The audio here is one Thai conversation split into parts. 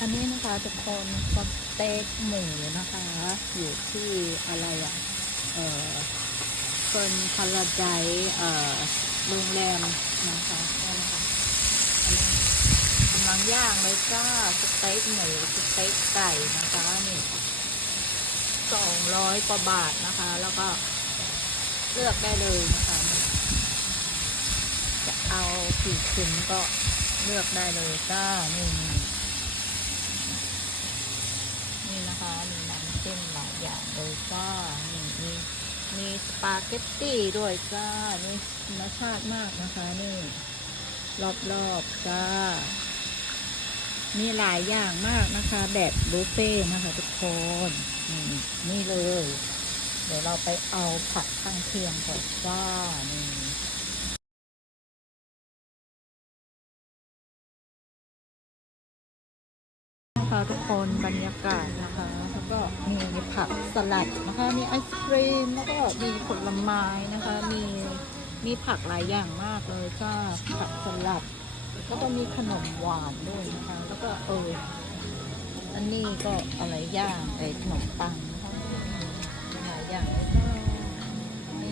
อันนี้นะคะทุกคนสเต็กหมูนะคะ อยู่ที่อะไรอะ เออเฟิร์นพาราไดเอ่อโรงแรมนะคะนี่นะคะกำลังย่างเลยจ้าสเต็กหมูสเต็กไก่นะคะนี่สองร้อยกว่าบาทนะคะ แล้วก็เลือกได้เลยนะคะ จะเอากี่ชิ้นก็เลือกได้เลยจ้านี่ นะคะ มีน้ำจิ้มหลายอย่างเลยจ้านี่มีมีสปาเกตตี้ด้วยจ้า นี่รสชาติมากนะคะนี่ รอบๆจ้า มีหลายอย่างมากนะคะ แบบบุฟเฟ่นะคะทุกคนนี่นี่เลย เดี๋ยวเราไปเอาผักข้างเคียงก่อนจ้านี่ นะคะทุกคนบรรยากาศนะคะ แล้วก็มีผักสลัดนะคะ มีไอศครีมแล้วก็มีผลไม้นะคะ มีมีผักหลายอย่างมากเลยจ้าผักสลัด แล้วก็มีขนมหวานด้วยนะคะ แล้วก็เอออันนี้ก็อะไรย่างไอขนมปังนะคะหลายอย่างเลยจ้ามี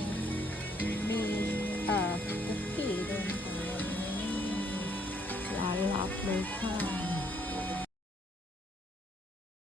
มีอ่อคุกกี้ด้วยนะคะร้านลับเลยค่ะ